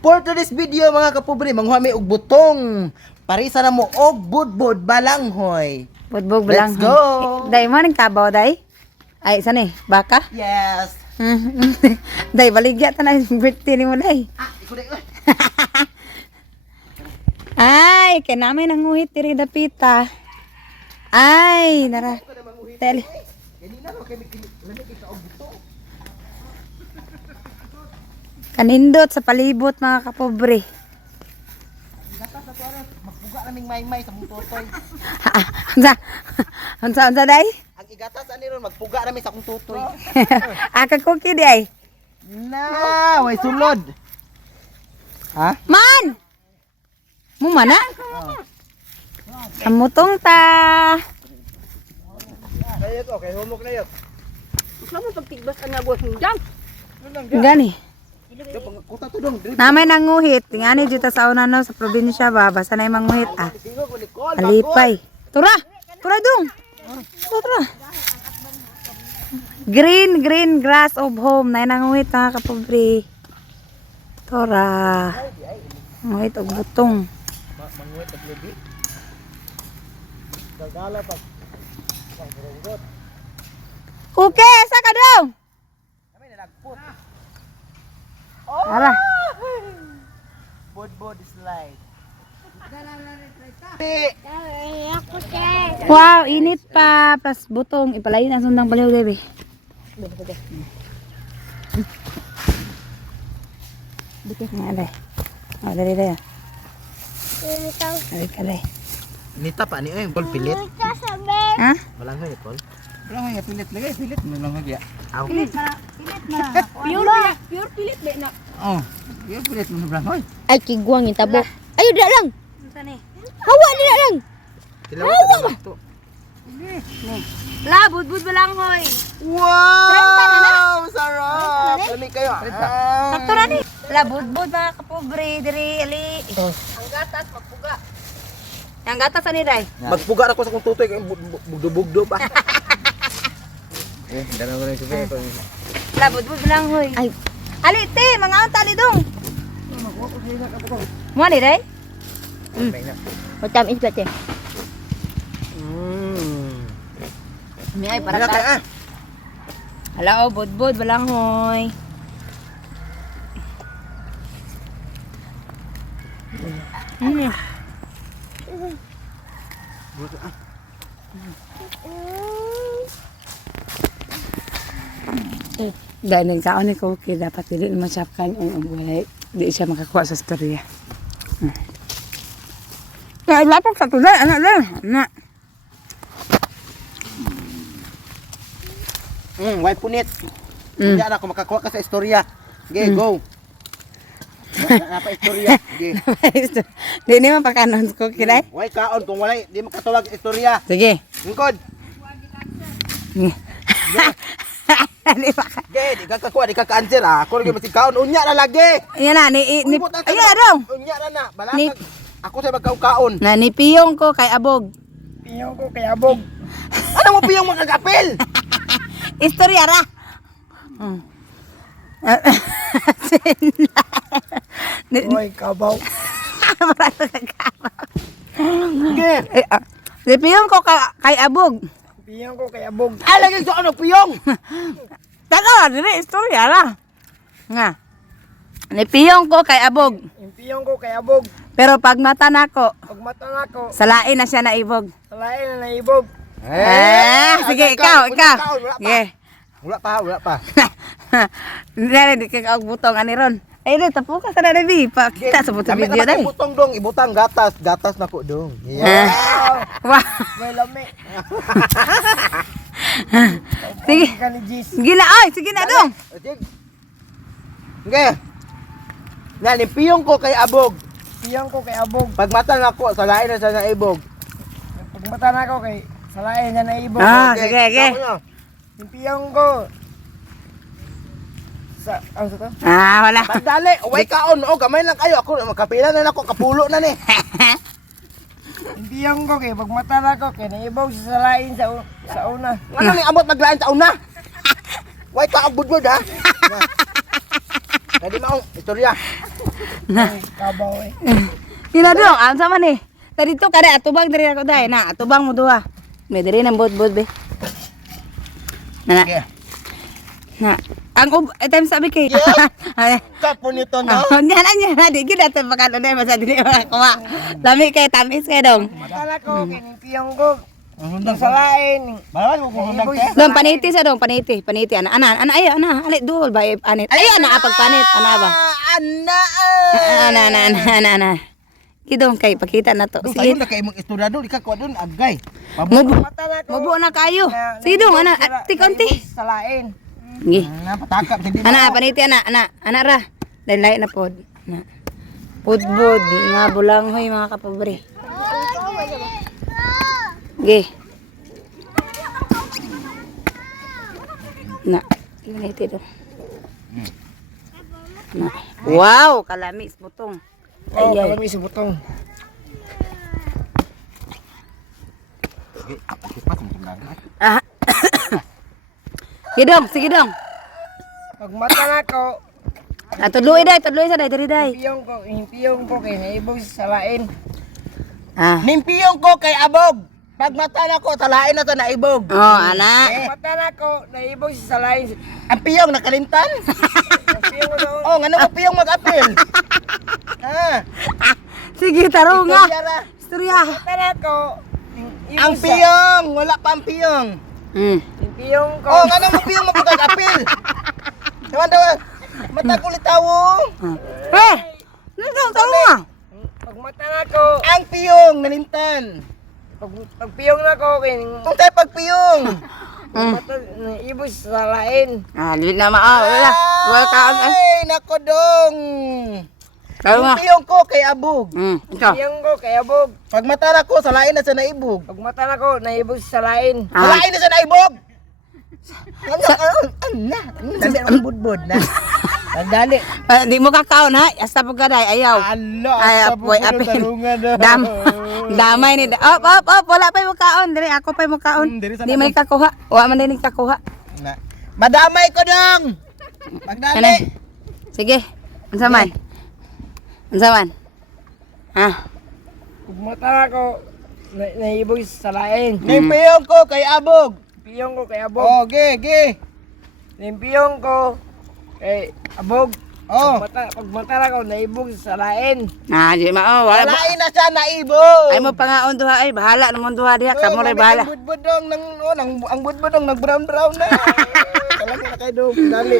For today's video mga kapobre, manghuami og butong. Parisa na mo og budbud balanghoy. Budbog Let's lang. go! Day mo ning tabaw day. Ay isa ni baka. Yes. Day baligya ta na birthday ni mo day. Ikuday ko. Ay, kay namin nanguhit diri dapita. Ay, nara. Tele. Ganina no kay lami kita og butong. Kanindot sa palibot mga kapobre. Gatas sa tuwa magpuga naming maymay sa mong totoy. Unsa day? Ang igatas ani ron magpuga nami sa akong tutoy. Aka cookie day. Na, way sulod. Ha? Man! Mumana? Kamutong ta. Ayot okay, humok na yot. Gusto mo pagtigbas ang nagwas mo dyan? Gani. Kuta to dong. Namay nanguhit. Tingani dito sa una no sa probinsya ba. Basta na yung manguhit ah. Alipay. Tura! Tura dong! Tura! Green grass of home. Na nanguhit mga kapobre. Tura. Manguhit og butong. Manguwit og lubi. Gagala pag pagurunggot. Okay, sa ka daw? Kami nalagpot. Tara. Bod slide. Wow, init pa. Plus butong. Ipalayin ang sundang baliw, baby. Bukit nga, alay. O, dali, dali. Dali ka, dali. Nita pa ni bol pilit. Ha? Walang hoy tol. Walang hoy pilit lagi, pilit mo lang hagya. Aw. Pure pilit ba na? Oh, yung pilit mo lang hoy. Ay, kigwang yung tabo. Ayaw, di lang. Ano ni? Hawa, di lang. Tilawa ka to. La, budbud ba lang, hoy? Wow! Sarap! Lami kayo. Sakto na ni. La, budbud mga kapobre. Diri, ali. Ang gatas, magpuga. Ang gatas ani day. Magpuga ako sa kong tutoy kay bugdo-bugdo pa. Dala mo rin siya ko. La, budbud lang, hoy. Ay. Ali, te, mga ang tali dong. Mo ni day? Macam is baca. Ni ay Para para ta. Hala, oh, budbud ba lang, hoy. Dahil nang kaon ni Cookie, dapat hindi naman siya kain ang buhay. Hindi siya makakuha sa storya. Kaya lapok sa tulay, anak lang. Anak. Why punit? Hindi na ako makakuha ka sa istorya. Okay, go. Napa istorya. Okay. Di naman pakanon Cookie, day. Why kaon kung wala di makatawag istorya. Sige. Ngkod. Di ba ka? Di ka kakuha, di ka ka-answer ah. Ako lagi masig kaon unya na lagi. Yan na, ayun na dong. Unya na na. Ni- Balakag. Ako sa magkaon. Na nipiyong ko kay Abog. Piyong ko kay abog. Ano mo piyong magkagapil? Istorya ra. Oy, kabaw. Okay. Nipiyong ko kay Abog. Piyong ko kay abog. Ah, lagi sa ano piyong? Taka, dili istorya ra. Nga. Nipiyong ko kay Abog. Piyong ko kay abog. Pero pag mata nako, Pag mata nga ko, salain na siya naibog. salain na naibog. Sige, ikaw. Sige. Wala pa. Hindi ka og butong ani ron. Ay, di tapo ka sa dali pa. Kita sa buto video dai. Ibutong dong, ibutang gatas na ko dong. Wow. May lami. Sige. Sige na, ay, sige na dong. Okay. Yan, piyong ko kay abog. Piyong ko kay abog. Pag mata na ko, salain na siya naibog. Pag mata na ko kay salain niya na ibog. Sige. Yung piyong ko sa ano sa to? Wala. Pagdali, uway kaon. Gamay lang kayo. Ako, makapila na ako, kapulo na ni. Yung piyong ko kay pag mata na ko kay naibog sa salain sa una. Ano ni amot maglain sa una? Uway ka, budbud ha? Pwede maong, istorya. Kabaw eh. Kina dong, ang sama nih. Tadi tuh kada atubang dari ako dai. Nah, atubang mo dua. May dari nang bot be. Nah, Sige. nah. Ang time sabi kay. Kapo nito no. Nya na di gid ato pakan uday masa dili kuha. Lami kay tamis kay dong. Matala ko kining piyong ko. Sa lain. Bawal mo kung hundag ka. Dong paniti sa dong paniti ana ayo ana ali dul ba anit. Ayo ana apag panit ana ba. Ana. Kidong kay pakita na to. Sige Sige. na kay mong estudyado di ka kuha doon agay. Matala ko. Mubo na kayo. Sige dong ana tikonti. Sa lain. Ngi. Napatakap hindi Ana paniti ana ra. Lain na pod. Na. Pudbud nga bulanghoy mga kapobre. Ge. Na, ganito do. Na. Wow, kalamis butong. Oh, Ay, ay. kami si butong. Ah. Sige dong. Pag matala ko, Tudloy sa dai, diri dai. piyong ko kay naibog sa lain. Ah. Nimpiyong ko kay abog. Pag mata na ko, talain na to na ibog. Oh, ana. Pag matala ko, naibog sa lain. Ang piyong nakalimtan? Ang piyong ko daw. Oh, ngano ka piyong mag-apil? Ha? Sige, taro nga. Istorya ra. Istorya. Matala ko, Ang piyong, wala pa ang piyong. yung piyong ko. Oh, ngano mo piyong mapag-apil? Naman daw, mata ko litawo. Eh, taro nga. Pag matala ko, Ang piyong nalimtan. pag piyong na ko, kay Kung tayo pagpiyong. naibog sa lain. Ah, di na wala. Wala ka. Ay, nako dong. Taro nga. Yung piyong ko kay abog. Ito. Piyong ko kay abog. Pag mata na ko, salain na sa naibog. Pag matala ko, naibog sa lain. Salain na sa naibog. Dali ang budbud na. Dali. Di mo kakaon ha. Hasta po ka dai, ayaw. Ala, Ay, asa apoy, po apil. tarungan na. Damay ni. Op, wala pa mo kaon. Diri ako pa mo kaon. Diri sa Di may kakuha. Wa man din kakuha. Na. Madamay ko dong. Pagdali. Ano? Sige. Unsa man? Ah. Pag matala ko, naibog sa lain. Nimpiyong ko kay abog. Piyong ko kay abog. Oh, ge. Piyong ko kay abog. Oh. Pag matala ko, naibog sa lain. Ah, di wala ba. Salain na siya naibog. Ay mo pangaon duha ay bahala namon duha diha kamo ray bahala. Ang budbud dong ang budbud dong nag-brown na. Talaga na kay dong. Dali.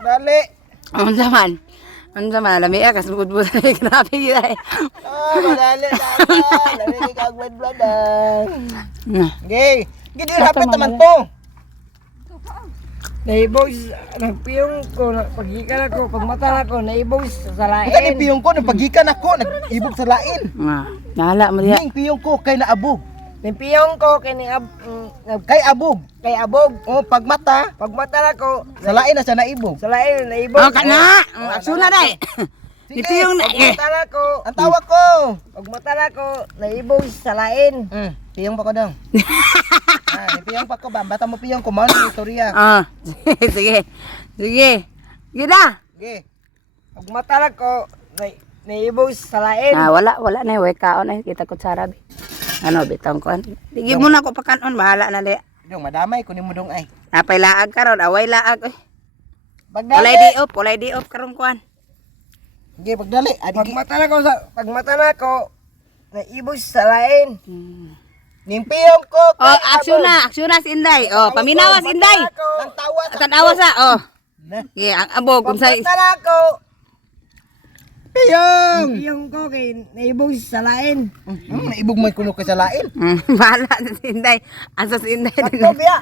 Dali. Unsa man? Lami ka subud-bud grabe gyud. Oh, madali na. Dali kag budbud dong. Ge. Gidi hapit naman to. Naibog nagpiyong ko, paghikan ako, pag matala ko, naibog sa lain. Ika ni piyong ko, napagikan ako, nag-ibog sa lain. Ah, bahala mo diha. Ning piyong ko kay naabog. Piyong ko kay Kay abog. kay abog. Oh, pag mata, Pag matala ko, sa lain na siya naibog. sa lain, naibog. Oh, kana. Aksuna dai. Sige. Ipiyong na. Pag matala ko, Ang tawag ko. pag matala ko, naibog sa lain. Piyong pa ko daw. Piyong pa ko ba? Bata mo piyong ko, mauna yung istorya. Ah, sige. Gida. Ge. Pag matala ko, naibog sa lain. Ah, wala na way kaon ay kita ko sarabi. Ano bitang ko. Digi mo na ko pakanon bahala na di. Dong, madamay ko ni mo dong ay. Napay laag karon, away laag oy. Pagdali. Walay di op karon kuan. Ge, pagdali. Pag matala ko, naibog sa lain. Ning piyong ko. Oh, aksyon na si Inday. Oh, paminawas Inday. Ang tawa sa Tanawa sa oh. Na. Ge, ang abog Pag kung sa matala ko, Piyong. piyong ko kay naibog sa lain. Naibog mo kuno ko sa lain. bahala na si Inday. Asa si Inday din. Ako biya.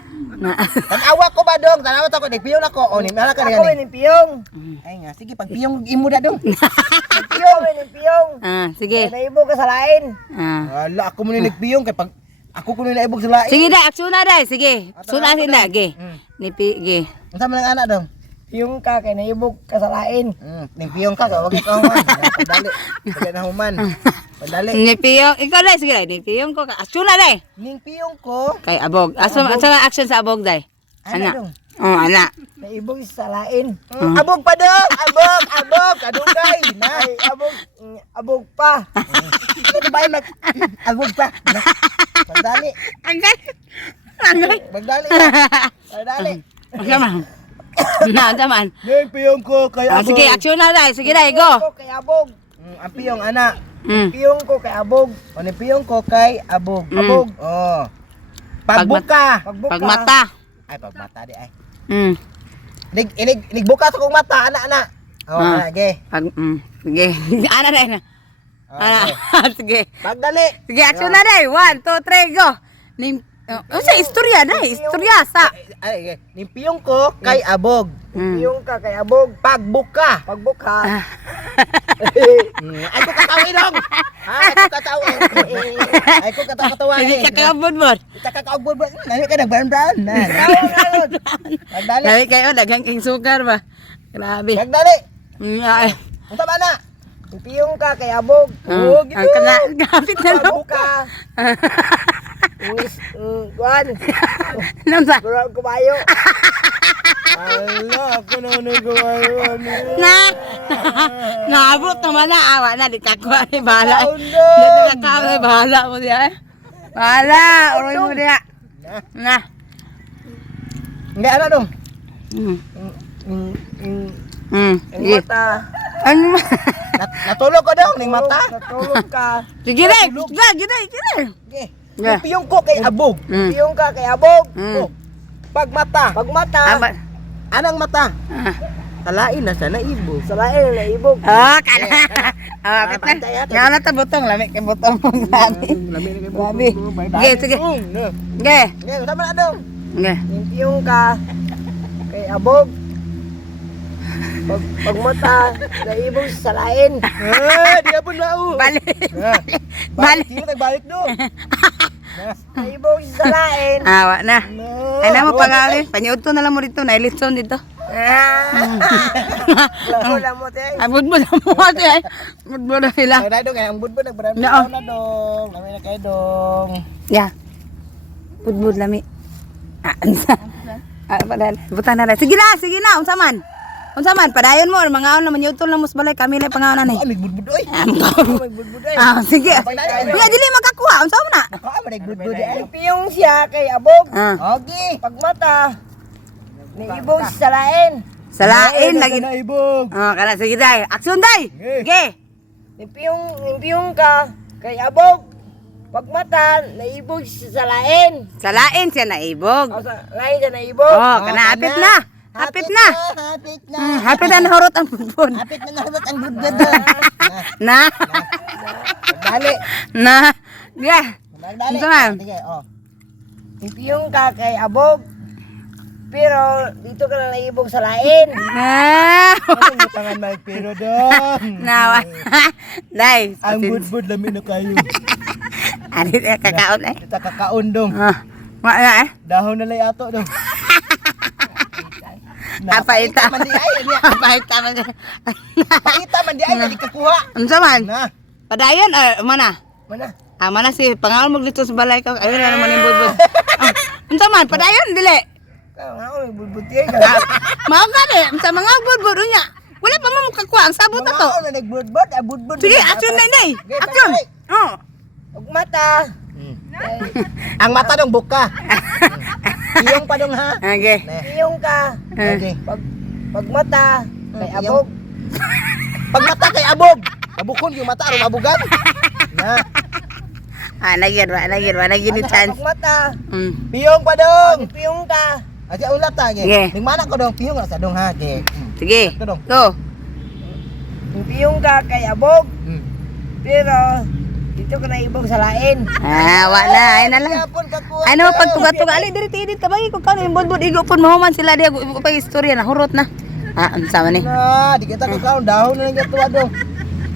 Tanawa ko ba dong? Tanawa ko, ni piyong ako. O, ni mala ka Ako rin. ni piyong. Ay nga, sige, pag piyong imo na dong. Piyong ni piyong. Ah, sige. Naibog ka sa lain. Ah. Wala, ako mo nilagpiyong kay pag ako ko naibog sa lain. Sige da, aksyon na dai. Sige. Suna si Inday. Ge. Ge. Unsa man ang anak dong? Piyong ka kay naibog ka sa lain. Ning piyong ka, wag ka human. Padali. Padali na human. Padali. Ni piyong, ikaw dai sige dai. Ni piyong ko ka. Aksyon na dai. Ning piyong ko, Kay abog. Asa nga action sa abog dai. ana Ana. dong. Oh, ana. Naibog sa salain. Abog pa dong! Abog! Kadugay! Na! Ay, abog pa. Ito ba yung abog pa? Magdali! Angay. Angay. Magdali! Magdali! Sama. Na, taman. Ngayon piyong ko kay Ah, abog. sige, action na dai. Sige dai, go. Ko kay abog. Ang piyong ana. Piyong ko kay abog. O ni piyong ko kay abog. Mm. Abog. Oh. Pagbuka. Pagbuka. Pagmata. Ay, pagmata di ay. Mm. Nigbuka sa kong mata, ana. Oh, ana, ge. Sige. Ana dai na. Ana. Sige. Pagdali. Sige, action na dai. 1, 2, 3, go. Nim sa istorya dai, istorya sa. Ay, ge. Ni piyong ko kay abog. Piyong ka kay abog. Pagbuka. Pagbuka. Ay ko katawi dong. Ay ko katawi. Ay ko katawa. Sige, kakabod-bod. Kakakaubod ba? Nahi ka nagbaran-baran. Magdali. Dali kayo daghang king sukar ba. Grabe. Magdali. Ay. Unsa ba na? Piyong ka kay abog. Ang kana gapit na no. Pagbuka. Kuan. Namsa. Kurang kumayo. Allah, ako na nagawa Na. Nabot naman na awa na di kakwa ni bala. Taon Di dong. kakwa ni bala mo diya. Bala, oroy mo diya. Na. Enggak ana dong. Ang sige. Mata. Ano ma? Natulog ko dong ning mata. Natulog ka. Sige dai. Sige. Okay. Yeah. Piyong ko kay abog. Piyong ka kay abog. Mm. Pagmata. Pagmata. Anang mata? Talain na siya naibog. Salain na ibog. Oh, kana. Ah, kita. Nga na ta butong lami kay butong mo grabe. Grabe. Sige, sige. Sige. Okay, sama na dong. Sige. Piyong ka kay abog. Pagmata na ibog sa salain. Di apun mau. Balik. Balik. Sino nagbalik do? Na ibog sa salain. Awa na. Ay na mo pangalan. Panyod to na lang mo dito. Nailitson dito. Wala mo te. Ay, budbud na mo ate ay. Budbud na sila. Ay dong kay ang budbud nagbaran Oo. na dong. Lami na kay dong. Ya. Budbud lami. Ah, ansa. Ah, padahal. Buta na lang. Sige na. Unsa man? Unsa man? Padayon mo. Mga naman yun na mus balay. Kami lang pangalan Ay, eh. nagbudbud oy. Nagbudbud oy. Ah, sige. Kuya, dili makakuha. Unsa mo na? Ako ama nagbudbud ay. Piyong siya kay abog. Ah. Okay. Pagmata na ibog sa salain. Salain lagi. Naibog. Oh, kana sige day. Action day. Ge. Piyong ka kay abog. Pagmata na ibog sa salain. Salain siya naibog. O sa lain siya na ibog. Oh, kana hapit na. Hapit na. Hapit na. Hapit na nahurot ang budbud. Hapit na nahurot ang budbud dong. Na. Dali. Na. Ge. Dali. Unsa man? Sige, oh. Piyong ka kay abog. Pero dito ka na naibog sa lain. Na. Ano tangan magpiro dong. Nawa. Day. Ang budbud lamin na kayo. Ani na kakaon eh. Kita kakaon dong. Ah. Wa na eh. Dahon na lay ato dong. Apa ita? Man di ay niya. Apa ita man? Paita man di ay dali kakuha. Unsa man? Na. Padayon mana? Mana? Ah, mana si pangaon mo dito sa balay ka. Ayun na naman yung budbud. Unsa man? Padayon dili. Nga oy budbuti ka. Mao ka ni, sa mga budbud unya. Wala pa mo makakuha ang sabot na to. Mga na nagbudbud, budbud. Sige, action na nay. Action. Oh. Pagmata Ang mata dong buka. Iyong pa dong ha. Okay. piyong ka Okay. pagmata kay abog. Pag mata kay abog. Abukon yung mata aron abugan. Na. Ah, nagyan ni chance. Pagmata Piyong pa dong. piyong ka. Aja ulat ta ge. Sige. Ning mana ko dong piyong sa dong ha ge. Sige. Ito dong. Go. Piyong ka kay abog. Hmm. Pero dito ka na ibog sa lain. Ah, wala ay na lang. Yapon ka kuha. Ano pagtuga-tuga ali diri tidit ka bagi ko kan imbod igo pun mahuman sila dia pa istorya na hurot na. Ah, unsa man ni? Na, di kita ka kaon dahon na nga tuwa dong.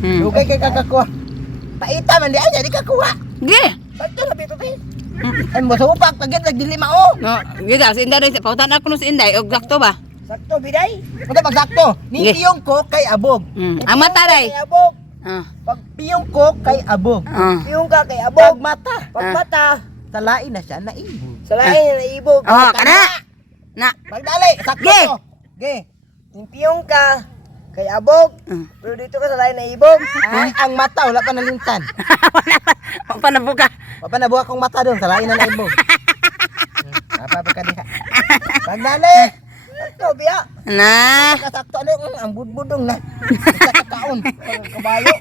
Dugay kay kakakuha. Paita man di ay di ka kuha. Ge. Sakto na bito te. Ay mo supak pagit nagdili mao. No, gida si Inday pautan ako no si Inday og sakto ba? Sakto biday. Unta pagsakto? Ni Ge. piyong ko kay abog. Ang mata day. Kay abog. Ah. Pag piyong ko kay abog. Ah. Piyong ka kay Pag abog. mata, Pagmata talain na siya na ibog. sa lain na ibog. Oh, kana. Na. Pagdali, sakto Ge. to. Ge. Impiyong ka. Kay abog. Mm. Pero dito ka sa lain na ibog. Ay, ang mata, wala pa nalintan. Wala pa nabuka. Papa nabuha kong mata doon, salain na naibog. Apa ka diha? Pagdali. Ito, biya. Na. Kasakto ano ang budbudong na. Sa kakaon. Kabayo.